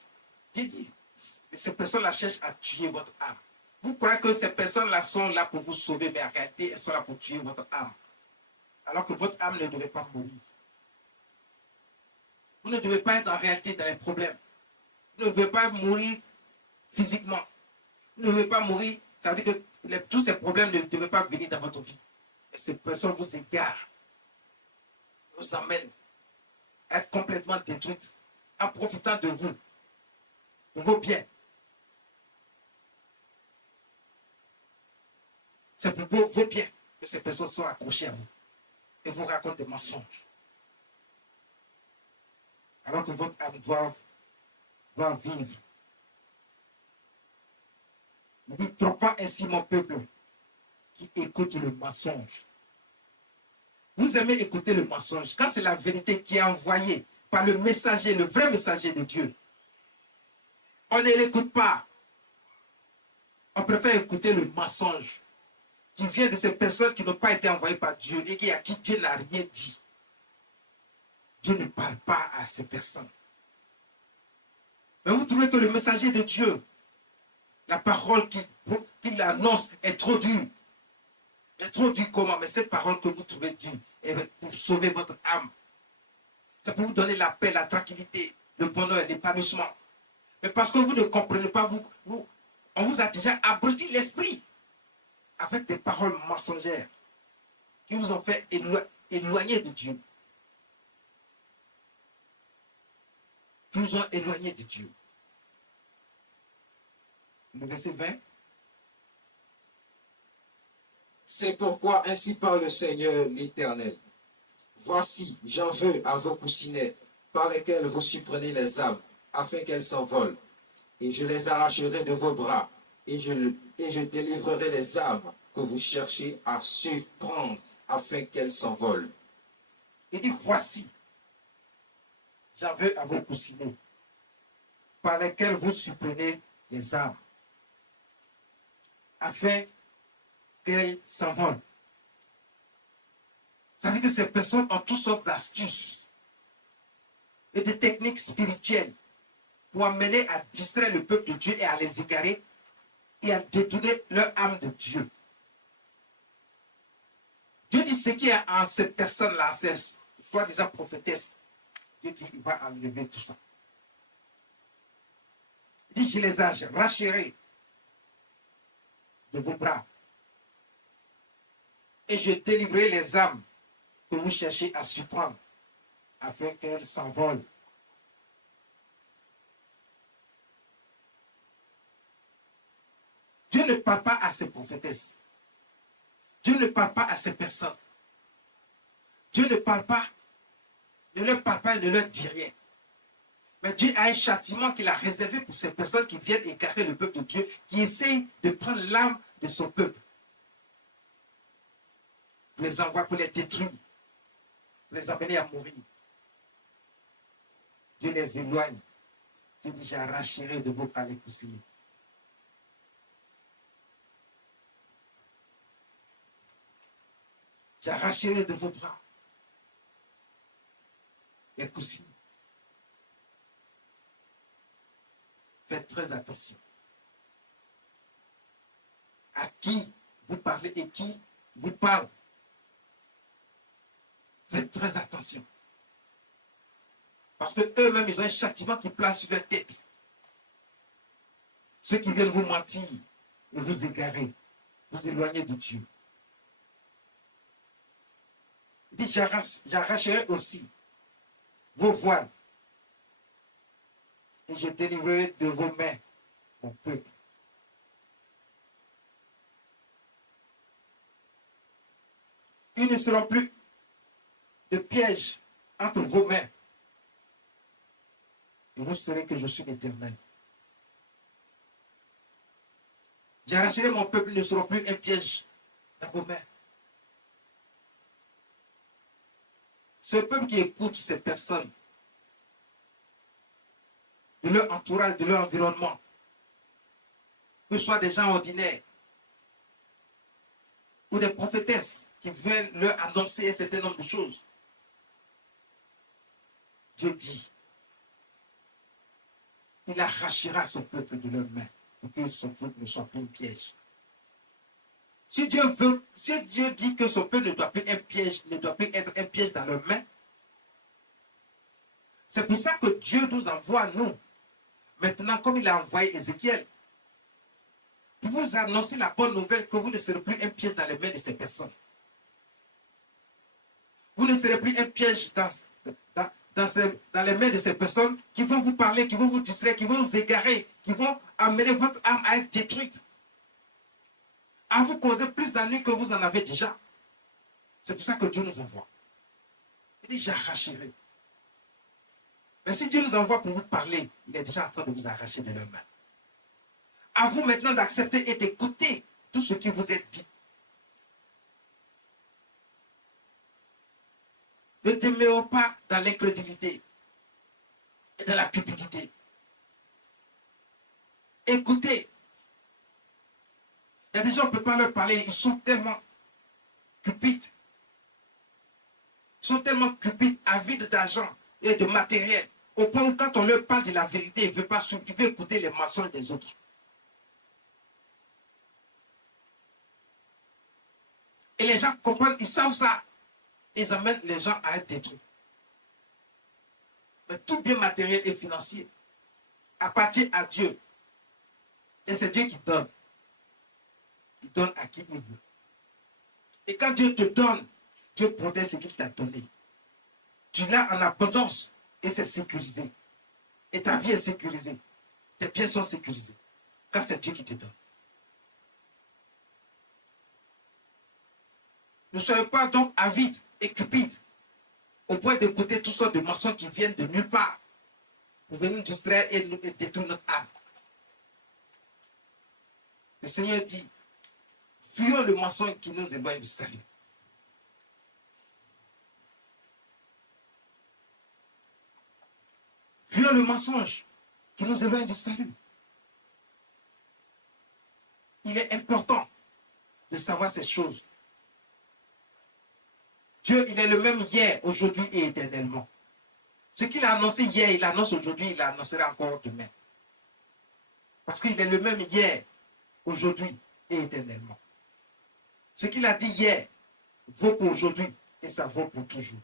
Dieu dit, ces personnes-là cherchent à tuer votre âme. Vous croyez que ces personnes-là sont là pour vous sauver, mais en réalité, elles sont là pour tuer votre âme. alors que votre âme ne devait pas mourir. Vous ne devez pas être en réalité dans les problèmes. Vous ne devez pas mourir physiquement. Vous ne devez pas mourir. Ça veut dire que tous ces problèmes ne devaient pas venir dans votre vie. Et ces personnes vous égarent, vous emmènent à être complètement détruites en profitant de vous, de vos biens. C'est pour vos biens que ces personnes sont accrochées à vous et vous racontent des mensonges. Alors que votre âme doit vivre. Il dit, trompe pas ainsi mon peuple qui écoute le mensonge. Vous aimez écouter le mensonge. Quand c'est la vérité qui est envoyée par le messager, le vrai messager de Dieu, on ne l'écoute pas. On préfère écouter le mensonge qui vient de ces personnes qui n'ont pas été envoyées par Dieu et à qui Dieu n'a rien dit. Dieu ne parle pas à ces personnes. Mais vous trouvez que le messager de Dieu, la parole qu'il annonce est trop dure. C'est trop dur comment? Mais cette parole que vous trouvez dure est pour sauver votre âme. C'est pour vous donner la paix, la tranquillité, le bonheur, l'épanouissement. Mais parce que vous ne comprenez pas, on vous a déjà abruti l'esprit avec des paroles mensongères qui vous ont fait éloigner de Dieu. Qui vous ont éloigné de Dieu. Le verset 20. C'est pourquoi ainsi parle le Seigneur l'Éternel. Voici, j'en veux à vos coussinets, par lesquels vous surprenez les âmes, afin qu'elles s'envolent. Et je les arracherai de vos bras, et je délivrerai les âmes que vous cherchez à surprendre, afin qu'elles s'envolent. Il dit, voici, j'en veux à vos coussinets, par lesquels vous surprenez les âmes, afin qu'elles s'envolent. Ça veut dire que ces personnes ont toutes sortes d'astuces et de techniques spirituelles pour amener à distraire le peuple de Dieu et à les égarer et à détourner leur âme de Dieu. Dieu dit ce qui est en ces personnes-là, ces soi-disant prophétesses, Dieu dit il va enlever tout ça. Il dit je les arracherai de vos bras et je délivrerai les âmes que vous cherchez à surprendre afin qu'elles s'envolent. Dieu ne parle pas à ces prophétesses. Dieu ne parle pas à ces personnes. Dieu ne parle pas, ne leur parle pas et ne leur dit rien. Mais Dieu a un châtiment qu'il a réservé pour ces personnes qui viennent égarer le peuple de Dieu, qui essayent de prendre l'âme de son peuple. Pour les envoyer, pour les détruire, pour les amener à mourir. Dieu les éloigne. Dieu dit, j'arracherai de vos palais coussinets. J'arracherai de vos bras les coussinets. Faites très attention. À qui vous parlez et qui vous parle. Faites très attention. Parce qu'eux-mêmes, ils ont un châtiment qui place sur leur tête. Ceux qui viennent vous mentir et vous égarer, vous éloigner de Dieu. Il dit, j'arracherai aussi vos voiles et je délivrerai de vos mains mon peuple. Ils ne seront plus de pièges entre vos mains. Et vous saurez que je suis l'Éternel. J'arracherai mon peuple, ils ne seront plus un piège dans vos mains. Ce peuple qui écoute ces personnes, de leur entourage, de leur environnement, que ce soit des gens ordinaires ou des prophétesses qui veulent leur annoncer un certain nombre de choses. Dieu dit, il arrachera son peuple de leurs mains pour que son peuple ne soit plus un piège. Si Dieu dit que son peuple ne doit plus être un piège dans leurs mains, c'est pour ça que Dieu nous envoie, nous, maintenant, comme il a envoyé Ézéchiel, pour vous annoncer la bonne nouvelle que vous ne serez plus un piège dans les mains de ces personnes. Vous ne serez plus un piège dans les mains de ces personnes qui vont vous parler, qui vont vous distraire, qui vont vous égarer, qui vont amener votre âme à être détruite, à vous causer plus d'ennuis que vous en avez déjà. C'est pour ça que Dieu nous envoie. Il dit, j'arracherai. Mais si Dieu nous envoie pour vous parler, il est déjà en train de vous arracher de leurs mains. À vous maintenant d'accepter et d'écouter tout ce qui vous est dit. Ne demeurez pas dans l'incrédulité et dans la cupidité. Écoutez. Il y a des gens, on ne peut pas leur parler, ils sont tellement cupides. Ils sont tellement cupides, avides d'argent et de matériel, au point où quand on leur parle de la vérité, ils ne veulent pas ils veulent écouter les mensonges des autres. Et les gens comprennent, ils savent ça. Ils amènent les gens à être détruits. Mais tout bien matériel et financier appartient à Dieu. Et c'est Dieu qui donne. Il donne à qui il veut. Et quand Dieu te donne, Dieu protège ce qu'il t'a donné. Tu l'as en abondance et c'est sécurisé. Et ta vie est sécurisée. Tes biens sont sécurisés. Quand c'est Dieu qui te donne. Ne soyez pas donc avides et cupides au point d'écouter toutes sortes de mensonges qui viennent de nulle part pour venir nous distraire et détruire notre âme. Le Seigneur dit, fuyons le mensonge qui nous éloigne du salut. Fuyons le mensonge qui nous éloigne du salut. Il est important de savoir ces choses. Dieu, il est le même hier, aujourd'hui et éternellement. Ce qu'il a annoncé hier, il l'annonce aujourd'hui, il l'annoncera encore demain. Parce qu'il est le même hier, aujourd'hui et éternellement. Ce qu'il a dit hier vaut pour aujourd'hui et ça vaut pour toujours.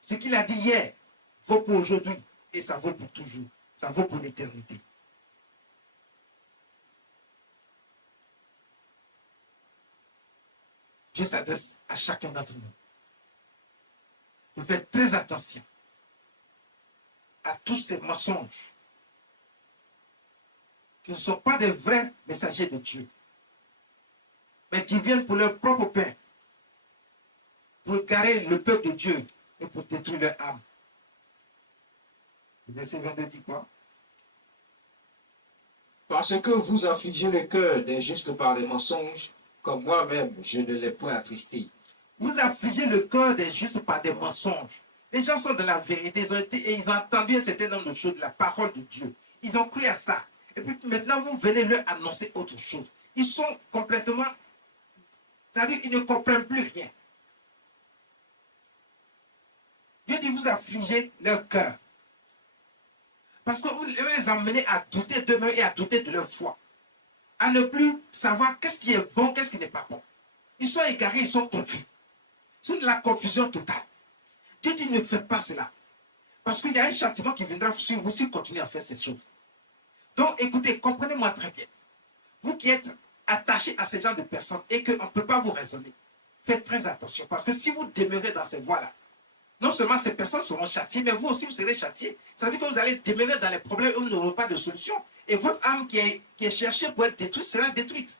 Ce qu'il a dit hier vaut pour aujourd'hui et ça vaut pour toujours. Ça vaut pour l'éternité. Dieu s'adresse à chacun d'entre nous. De faire très attention à tous ces mensonges qui ne sont pas des vrais messagers de Dieu, mais qui viennent pour leur propre pain, pour égarer le peuple de Dieu et pour détruire leur âme. Le verset 22 dit quoi? Parce que vous affligez le cœur des justes par des mensonges, comme moi-même je ne l'ai point attristé. Vous affligez le cœur des justes par des mensonges. Les gens sont de la vérité, ils ont entendu un certain nombre de choses de la parole de Dieu. Ils ont cru à ça. Et puis maintenant, vous venez leur annoncer autre chose. Ils sont complètement... C'est-à-dire qu'ils ne comprennent plus rien. Dieu dit, vous affligez leur cœur. Parce que vous les emmenez à douter d'eux-mêmes et à douter de leur foi. À ne plus savoir qu'est-ce qui est bon, qu'est-ce qui n'est pas bon. Ils sont égarés, ils sont confus. C'est de la confusion totale. Dieu dit, ne faites pas cela. Parce qu'il y a un châtiment qui viendra sur vous si vous continuez à faire ces choses. Donc, écoutez, comprenez-moi très bien. Vous qui êtes attachés à ce genre de personnes et qu'on ne peut pas vous raisonner, faites très attention. Parce que si vous demeurez dans ces voies-là, non seulement ces personnes seront châtiées, mais vous aussi vous serez châtiés. Ça veut dire que vous allez demeurer dans les problèmes où vous n'aurez pas de solution. Et votre âme qui est cherchée pour être détruite sera détruite.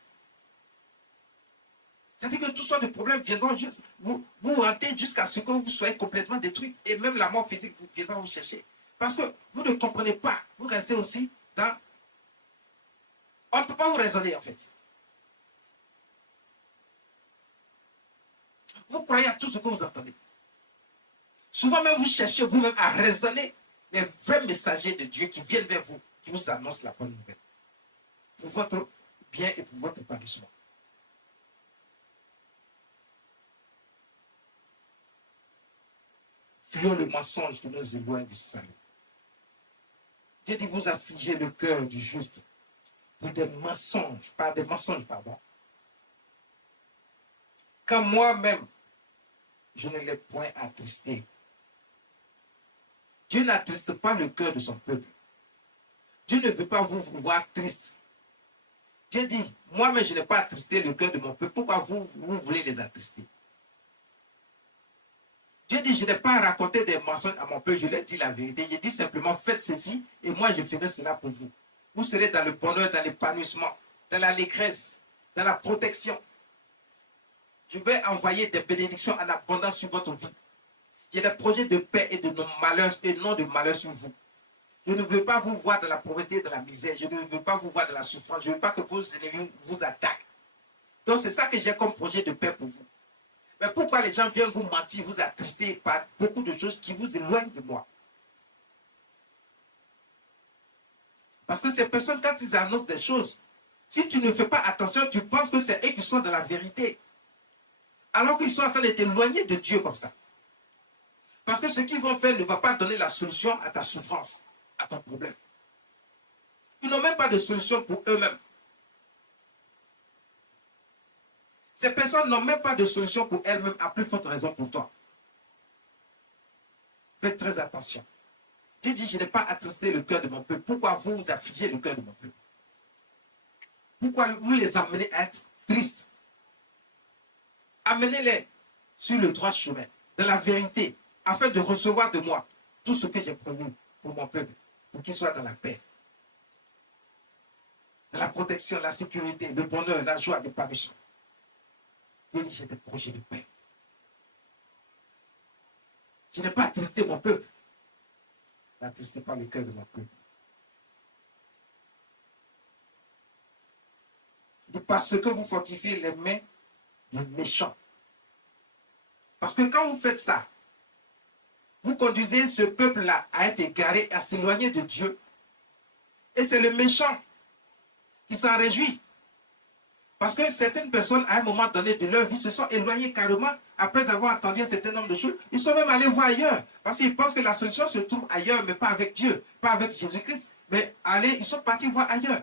C'est-à-dire que toutes sortes de problèmes viendront juste vous hanter jusqu'à ce que vous soyez complètement détruite. Et même la mort physique viendra vous chercher. Parce que vous ne comprenez pas. Vous restez aussi dans... On ne peut pas vous raisonner en fait. Vous croyez à tout ce que vous entendez. Souvent même vous cherchez vous-même à raisonner les vrais messagers de Dieu qui viennent vers vous, qui vous annoncent la bonne nouvelle. Pour votre bien et pour votre épanouissement. Fuyons le mensonge qui nous éloigne du salut. Dieu dit, vous affligez le cœur du juste pour des mensonges, pardon. Quand moi-même, je ne l'ai point attristé. Dieu n'attriste pas le cœur de son peuple. Dieu ne veut pas vous voir triste. Dieu dit, moi-même, je n'ai pas attristé le cœur de mon peuple. Pourquoi vous voulez les attrister? Dieu dit, je n'ai pas raconté des mensonges à mon peuple, je leur ai dit la vérité. Je dis simplement, faites ceci et moi je ferai cela pour vous. Vous serez dans le bonheur, dans l'épanouissement, dans l'allégresse, dans la protection. Je vais envoyer des bénédictions en abondance sur votre vie. J'ai des projets de paix et de malheur et non de malheur sur vous. Je ne veux pas vous voir dans la pauvreté et dans la misère. Je ne veux pas vous voir dans la souffrance. Je ne veux pas que vos ennemis vous attaquent. Donc c'est ça que j'ai comme projet de paix pour vous. Mais pourquoi les gens viennent vous mentir, vous attrister par beaucoup de choses qui vous éloignent de moi? Parce que ces personnes, quand ils annoncent des choses, si tu ne fais pas attention, tu penses que c'est eux qui sont dans la vérité. Alors qu'ils sont en train de t'éloigner de Dieu comme ça. Parce que ce qu'ils vont faire ne va pas donner la solution à ta souffrance, à ton problème. Ils n'ont même pas de solution pour eux-mêmes. Ces personnes n'ont même pas de solution pour elles-mêmes, à plus forte raison pour toi. Faites très attention. Dieu dit, je n'ai pas attristé le cœur de mon peuple. Pourquoi vous affligez le cœur de mon peuple? Pourquoi vous les amenez à être tristes? Amenez-les sur le droit chemin, de la vérité, afin de recevoir de moi tout ce que j'ai promis pour mon peuple, pour qu'il soit dans la paix, dans la protection, la sécurité, le bonheur, la joie, l'épanouissement. Dieu dit, j'ai des projets de paix. Je n'ai pas attristé mon peuple. N'attristez pas le cœur de mon peuple. Il dit, parce que vous fortifiez les mains du méchant. Parce que quand vous faites ça, vous conduisez ce peuple-là à être égaré, à s'éloigner de Dieu. Et c'est le méchant qui s'en réjouit. Parce que certaines personnes, à un moment donné de leur vie, se sont éloignées carrément après avoir entendu un certain nombre de choses. Ils sont même allés voir ailleurs. Parce qu'ils pensent que la solution se trouve ailleurs, mais pas avec Dieu, pas avec Jésus-Christ. Mais ils sont partis voir ailleurs.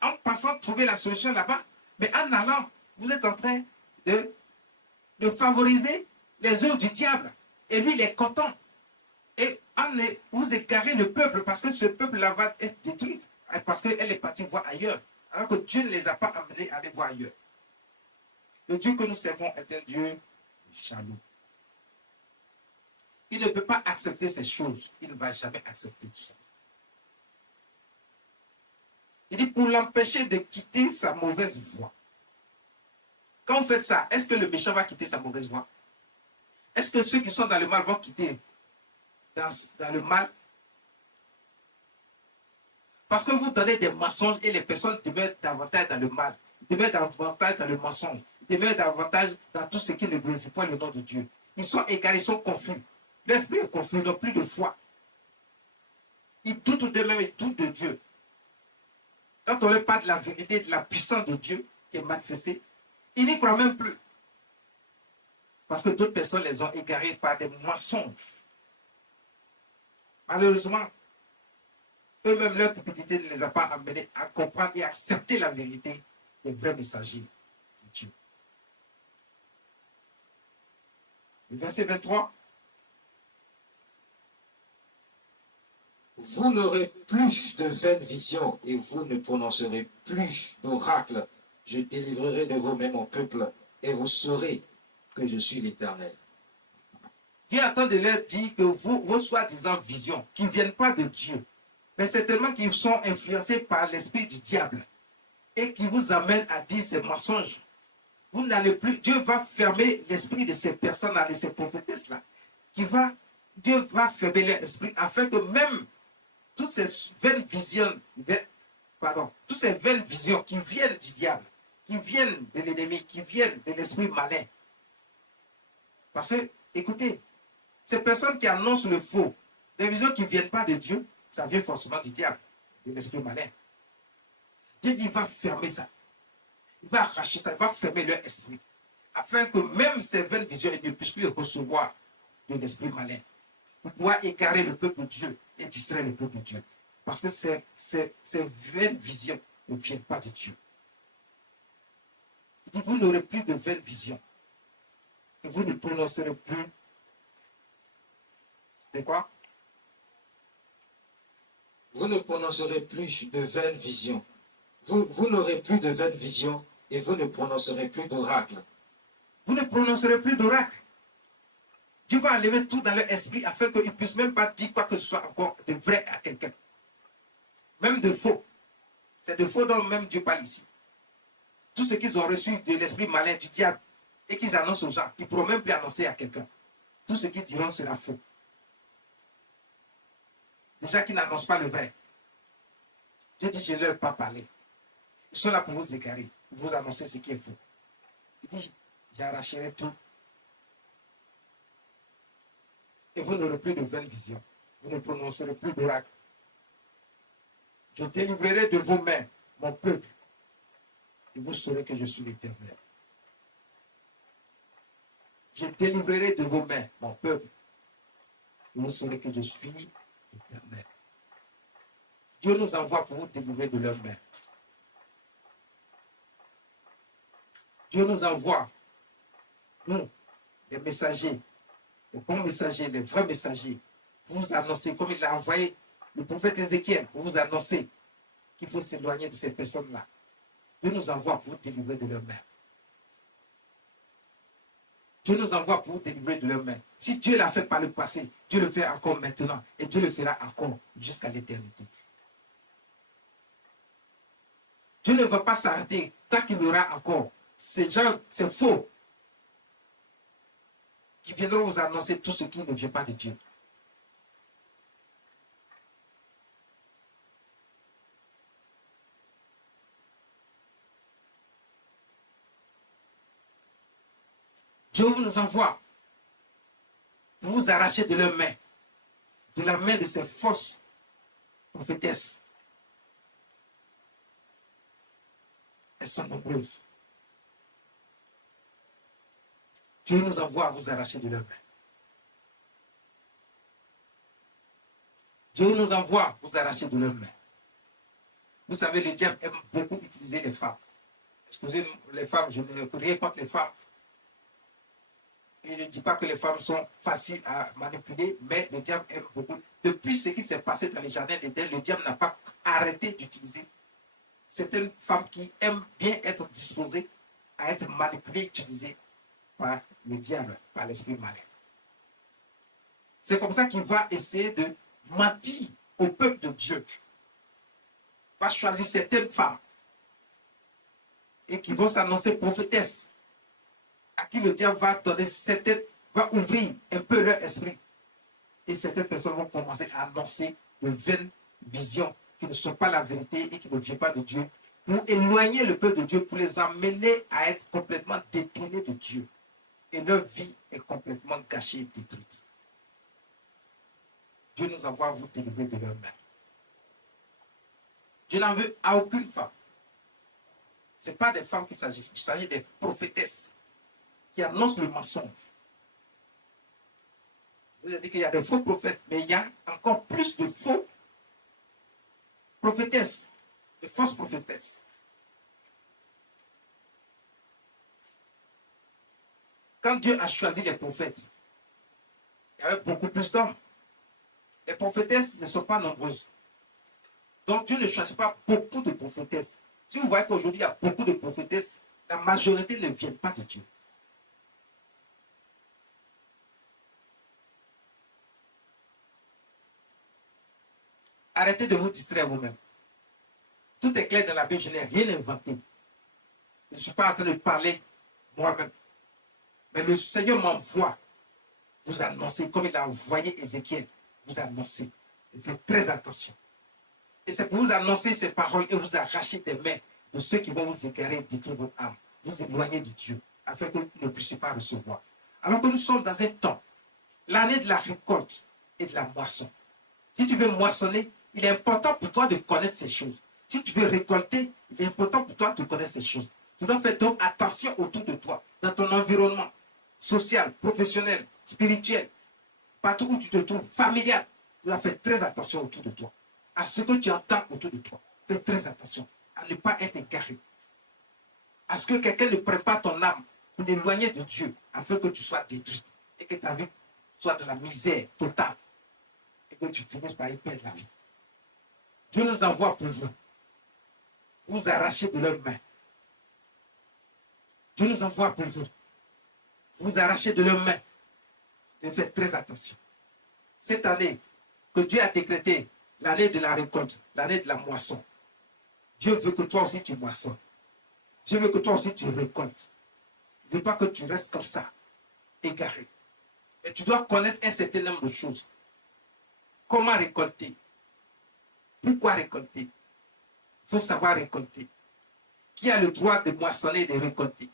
En pensant trouver la solution là-bas, mais en allant, vous êtes en train de favoriser les œuvres du diable. Et lui, il est content. Et vous égarez le peuple parce que ce peuple-là va être détruit. Parce qu'elle est partie voir ailleurs. Alors que Dieu ne les a pas amenés à aller voir ailleurs. Le Dieu que nous servons est un Dieu jaloux. Il ne peut pas accepter ces choses. Il ne va jamais accepter tout ça. Il dit pour l'empêcher de quitter sa mauvaise voie. Quand vous faites ça, est-ce que le méchant va quitter sa mauvaise voie? Est-ce que ceux qui sont dans le mal vont quitter dans le mal? Parce que vous donnez des mensonges et les personnes demeurent davantage dans le mal, demeurent davantage dans le mensonge, demeurent davantage dans tout ce qui ne glorifie pas le nom de Dieu. Ils sont égarés, ils sont confus. L'esprit est confus, ils n'ont plus de foi. Ils doutent d'eux-mêmes, ils doutent de Dieu. Quand on leur parle de la vérité, de la puissance de Dieu qui est manifestée, ils n'y croient même plus. Parce que d'autres personnes les ont égarés par des mensonges. Malheureusement, eux-mêmes, leur cupidité ne les a pas amenés à comprendre et accepter la vérité des vrais messagers de Dieu. Le verset 23. Vous n'aurez plus de vaines visions et vous ne prononcerez plus d'oracles. Je délivrerai de vous-même mon peuple et vous saurez que je suis l'Éternel. Dieu attend de leur dire que vos soi-disant visions, qui ne viennent pas de Dieu, mais c'est tellement qu'ils sont influencés par l'esprit du diable et qui vous amènent à dire ces mensonges. Vous n'allez plus, Dieu va fermer l'esprit de ces personnes-là, de ces prophétesses-là, Dieu va fermer leur esprit afin que même toutes ces vaines visions, toutes ces vaines visions qui viennent du diable, qui viennent de l'ennemi, qui viennent de l'esprit malin. Parce que, écoutez, ces personnes qui annoncent le faux, des visions qui ne viennent pas de Dieu, ça vient forcément du diable, de l'esprit malin. Dieu dit, il va fermer ça. Il va arracher ça, il va fermer leur esprit. Afin que même ces vaines visions ne puissent plus recevoir de l'esprit malin. Pour pouvoir égarer le peuple de Dieu et distraire le peuple de Dieu. Parce que ces vaines visions ne viennent pas de Dieu. Il dit, vous n'aurez plus de vaines visions. Et vous ne prononcerez plus de quoi? Vous ne prononcerez plus de vaines visions. Vous n'aurez plus de vaines visions et vous ne prononcerez plus d'oracles. Vous ne prononcerez plus d'oracles. Dieu va enlever tout dans leur esprit afin qu'ils ne puissent même pas dire quoi que ce soit encore de vrai à quelqu'un. Même de faux. C'est de faux dont même Dieu parle ici. Tout ce qu'ils ont reçu de l'esprit malin du diable et qu'ils annoncent aux gens, ils ne pourront même plus annoncer à quelqu'un. Tout ce qu'ils diront sera faux. Les gens qui n'annoncent pas le vrai. Dieu dit, je ne leur ai pas parlé. Ils sont là pour vous égarer, pour vous annoncer ce qui est faux. Il dit, j'arracherai tout. Et vous n'aurez plus de vaines visions. Vous ne prononcerez plus d'oracle. Je délivrerai de vos mains mon peuple. Et vous saurez que je suis l'Éternel. Je délivrerai de vos mains mon peuple. Et vous saurez que je suis l'Éternel. Dieu nous envoie pour vous délivrer de leurs mains. Dieu nous envoie, nous, les messagers, les bons messagers, les vrais messagers, pour vous annoncer, comme il a envoyé le prophète Ézéchiel, pour vous annoncer qu'il faut s'éloigner de ces personnes-là. Dieu nous envoie pour vous délivrer de leurs mains. Dieu nous envoie pour vous délivrer de leurs mains. Si Dieu l'a fait par le passé, Dieu le fait encore maintenant et Dieu le fera encore jusqu'à l'éternité. Dieu ne va pas s'arrêter tant qu'il y aura encore ces gens, c'est faux, qui viendront vous annoncer tout ce qui ne vient pas de Dieu. Dieu nous envoie pour vous arracher de leurs mains, de la main de ces fausses prophétesses. Elles sont nombreuses. Dieu nous envoie à vous arracher de leurs mains. Dieu nous envoie à vous arracher de leurs mains. Vous savez, le diable aime beaucoup utiliser les femmes. Excusez les femmes, je ne peux rien contre les femmes. Et je ne dis pas que les femmes sont faciles à manipuler, mais le diable aime beaucoup. Depuis ce qui s'est passé dans les jardins d'Éden, le diable n'a pas arrêté d'utiliser certaines femmes qui aiment bien être disposées à être manipulées, utilisées par le diable, par l'esprit malin. C'est comme ça qu'il va essayer de mentir au peuple de Dieu. Il va choisir certaines femmes et qui vont s'annoncer prophétesses, à qui le diable va donner va ouvrir un peu leur esprit. Et certaines personnes vont commencer à annoncer de vaines visions qui ne sont pas la vérité et qui ne viennent pas de Dieu, pour éloigner le peuple de Dieu, pour les amener à être complètement détournés de Dieu. Et leur vie est complètement gâchée et détruite. Dieu nous envoie à vous délivrer de leurs mains. Dieu n'en veut à aucune femme. Ce n'est pas des femmes qu'il s'agit, il s'agit des prophétesses qui annoncent le mensonge. Je vous ai dit qu'il y a des faux prophètes, mais il y a encore plus de faux prophétesses, de fausses prophétesses. Quand Dieu a choisi les prophètes, il y avait beaucoup plus d'hommes. Les prophétesses ne sont pas nombreuses. Donc Dieu ne choisit pas beaucoup de prophétesses. Si vous voyez qu'aujourd'hui il y a beaucoup de prophétesses, la majorité ne viennent pas de Dieu. Arrêtez de vous distraire vous-même. Tout est clair dans la Bible, je n'ai rien inventé. Je ne suis pas en train de parler moi-même. Mais le Seigneur m'envoie vous annoncer, comme il a envoyé Ézéchiel, vous annoncer. Faites très attention. Et c'est pour vous annoncer ces paroles et vous arracher des mains de ceux qui vont vous égarer, détruire votre âme, vous éloigner de Dieu, afin que vous ne puissiez pas recevoir. Alors que nous sommes dans un temps, l'année de la récolte et de la moisson. Si tu veux moissonner, il est important pour toi de connaître ces choses. Si tu veux récolter, il est important pour toi de connaître ces choses. Tu dois faire donc attention autour de toi, dans ton environnement social, professionnel, spirituel, partout où tu te trouves, familial. Tu dois faire très attention autour de toi, à ce que tu entends autour de toi. Fais très attention à ne pas être égaré. À ce que quelqu'un ne prenne pas ton âme pour l'éloigner de Dieu, afin que tu sois détruite et que ta vie soit de la misère totale et que tu finisses par y perdre la vie. Dieu nous envoie pour vous arracher de leurs mains. Dieu nous envoie pour vous arracher de leurs mains. Et faites très attention. Cette année que Dieu a décrété, l'année de la récolte, l'année de la moisson, Dieu veut que toi aussi tu moissonnes. Dieu veut que toi aussi tu récoltes. Il ne veut pas que tu restes comme ça, égaré. Mais tu dois connaître un certain nombre de choses. Comment récolter? Pourquoi récolter? Il faut savoir récolter. Qui a le droit de moissonner et de récolter?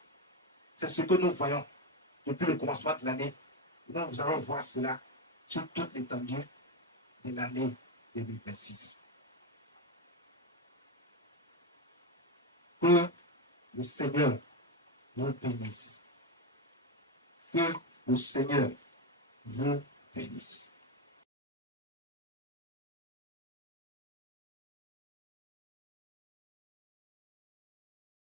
C'est ce que nous voyons depuis le commencement de l'année. Nous allons voir cela sur toute l'étendue de l'année 2026. Que le Seigneur vous bénisse. Que le Seigneur vous bénisse.